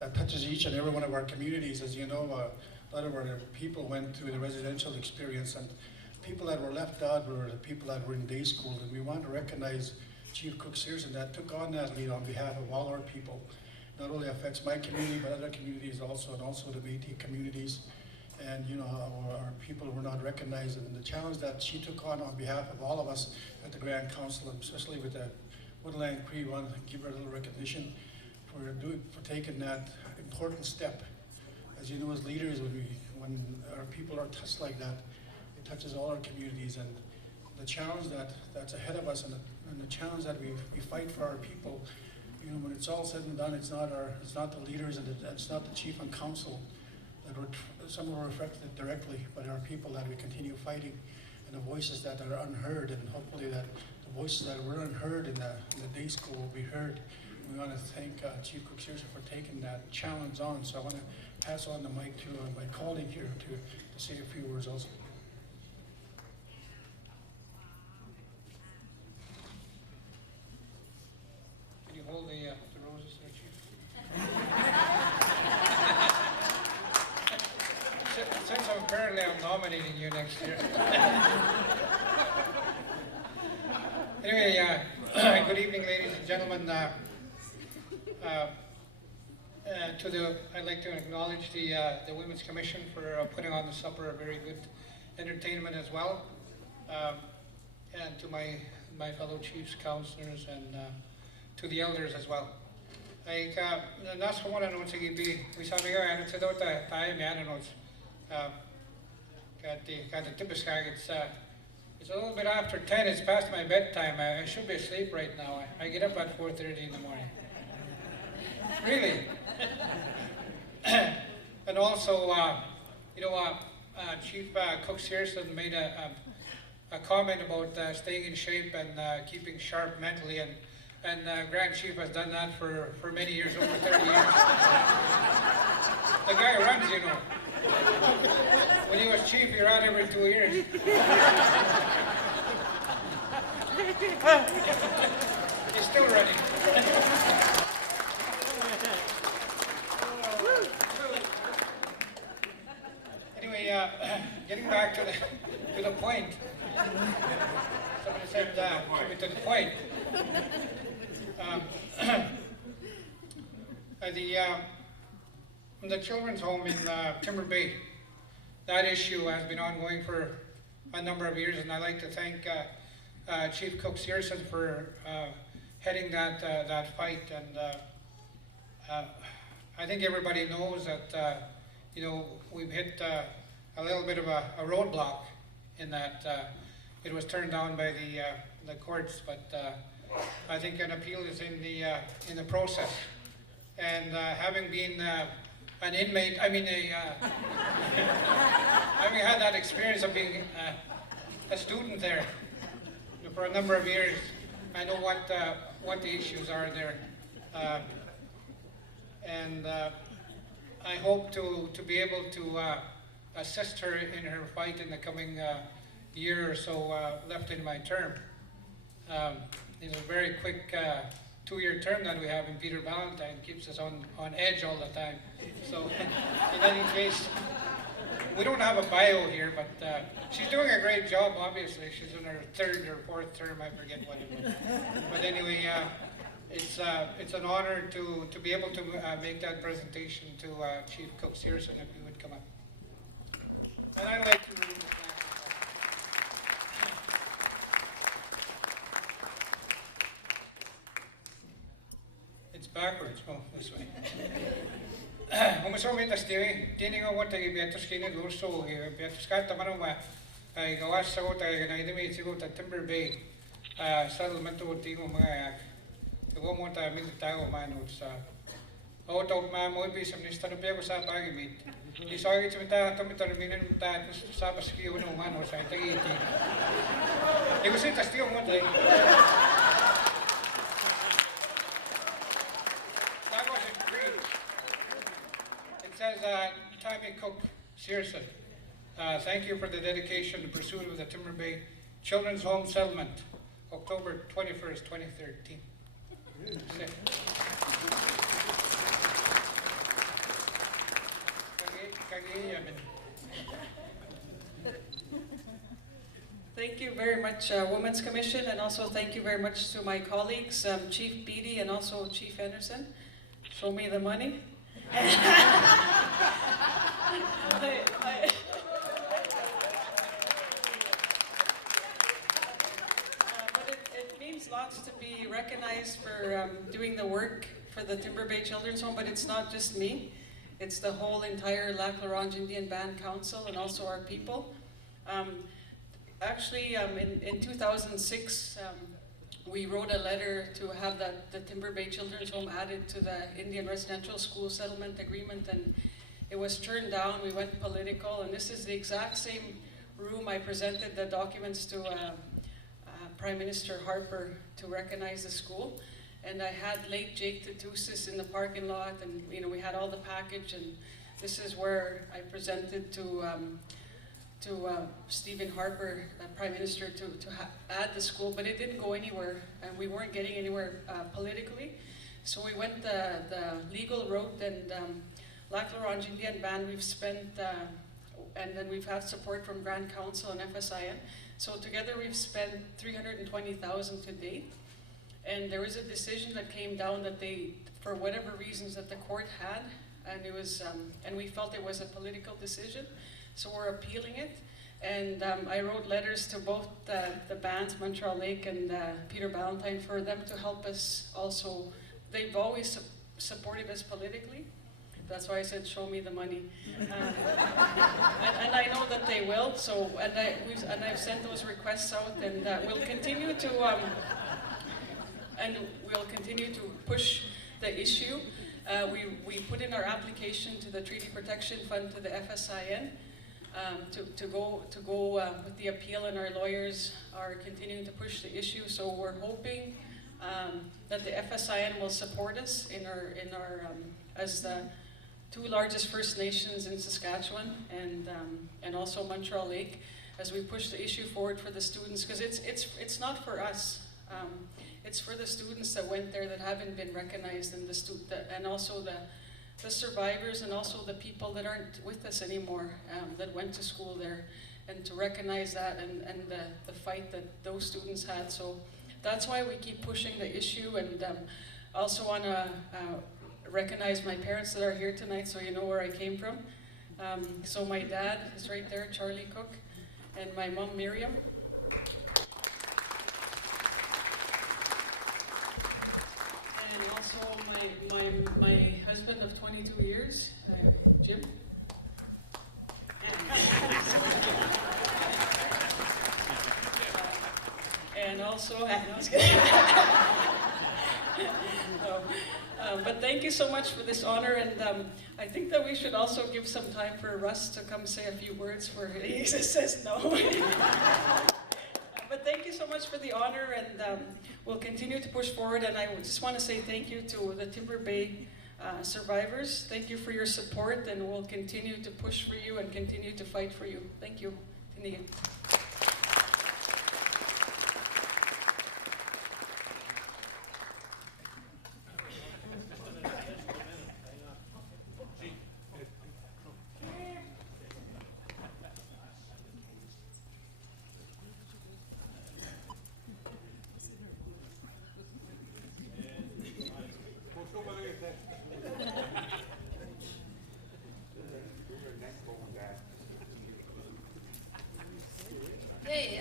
that touches each and every one of our communities. As you know, a lot of our people went through the residential experience, and people that were left out were the people that were in day school, and we want to recognize Chief Cook-Searson that took on that lead on behalf of all our people. Not only affects my community, but other communities also, and also the Métis communities. And you know, our people were not recognized, and the challenge that she took on behalf of all of us at the Grand Council, and especially with the Woodland Cree, we want to give her a little recognition for taking that important step. As you know, as leaders, when our people are touched like that, it touches all our communities, and the challenge that's ahead of us, and the challenge that we fight for our people. You know, when it's all said and done, it's not the leaders, and it's not the chief and council that some are affected directly, but our people that we continue fighting, and the voices that are unheard, and hopefully that the voices that were unheard in the day school will be heard. We want to thank Chief Cook-Searson for taking that challenge on. So I want to pass on the mic to my colleague here to say a few words also. Can you hold the roses there, Chief? Since apparently I'm nominating you next year. Anyway, good evening, ladies and gentlemen. I'd like to acknowledge the Women's Commission for putting on the supper, a very good entertainment as well, and to my fellow chiefs, councillors, and to the elders as well. Nas ko muna noon sa gibi, sabi ko ano sa daw tayo may ano noon. Kada tipis kag it's a little bit after 10. It's past my bedtime. I should be asleep right now. I get up at 4:30 in the morning. Really. And also, Chief Cook-Searson made a comment about staying in shape and keeping sharp mentally, and Grand Chief has done that for many years, over 30 years. The guy runs, you know. When he was chief, he ran every 2 years. He's still running. Anyway, getting back to the point. Somebody said, keep it to the point. The children's home in Timber Bay, that issue has been ongoing for a number of years, and I'd like to thank Chief Cook-Searson for heading that fight. And I think everybody knows that we've hit a little bit of a roadblock in that it was turned down by the courts, but I think an appeal is in the process. And having been an inmate, having had that experience of being a student there for a number of years, I know what the issues are there, and I hope to be able to assist her in her fight in the coming year or so left in my term. It's a very quick 2-year term that we have in Peter Ballantyne, keeps us on edge all the time. So in any case, we don't have a bio here, but she's doing a great job, obviously. She's in her 3rd or 4th term, I forget what it was. But anyway, it's an honor to be able to make that presentation to Chief Cook-Searson, if you would come up. And I'd like to read the flag. It's backwards. Oh, this way. Umaso may Stevie, tining ko what I better skin it also, better scat the manoma. I go ask so I can either to go to Timber Bay settlement to Tingo Magayak. The woman I mean the Tago Manos. Out of my movie, some Mr. Pego sat argument. He saw it with that, Tomitor that Sabaski, no man was I take it. He was it a still one day. It says, Tammy Cook-Searson, thank you for the dedication to pursuit of the Timber Bay Children's Home Settlement, October 21st, 2013. Thank you very much, Women's Commission, and also thank you very much to my colleagues, Chief Beatty and also Chief Anderson. Show me the money. But it means lots to be recognized for doing the work for the Timber Bay Children's Home, but it's not just me. It's the whole entire LaRonge Indian Band Council and also our people. Actually, in 2006, we wrote a letter to have the Timber Bay Children's Home added to the Indian Residential School Settlement Agreement, and it was turned down. We went political, and this is the exact same room I presented the documents to Prime Minister Harper to recognize the school. And I had late Jake Tatusis in the parking lot, and we had all the package, and this is where I presented to Stephen Harper, Prime Minister, to add the school, but it didn't go anywhere, and we weren't getting anywhere politically. So we went the legal route, and LaRonge Indian Band, we've spent, and then we've had support from Grand Council and FSIN. So together we've spent $320,000 to date. And there was a decision that came down that they, for whatever reasons that the court had, and it was, and we felt it was a political decision, so we're appealing it. And I wrote letters to both the bands, Montreal Lake and Peter Ballantyne, for them to help us also. They've always supported us politically. That's why I said, show me the money. And I know that they will, so, and I've sent those requests out, and we'll continue to, push the issue. We put in our application to the Treaty Protection Fund, to the FSIN, to go with the appeal, and our lawyers are continuing to push the issue. So we're hoping that the FSIN will support us in our as the two largest First Nations in Saskatchewan, and also Montreal Lake, as we push the issue forward for the students, because it's not for us. It's for the students that went there that haven't been recognized, and and also the survivors, and also the people that aren't with us anymore, that went to school there, and to recognize that, and the fight that those students had. So that's why we keep pushing the issue, and also want to recognize my parents that are here tonight, so you know where I came from. So my dad is right there, Charlie Cook, and my mom, Miriam. And also my husband of 22 years, Jim. And also, no, I was kidding. But thank you so much for this honor, and I think that we should also give some time for Russ to come say a few words where he says no. But thank you so much for the honor, and we'll continue to push forward. And I just want to say thank you to the Timber Bay survivors. Thank you for your support, and we'll continue to push for you and continue to fight for you. Thank you. Tinigin. Okay,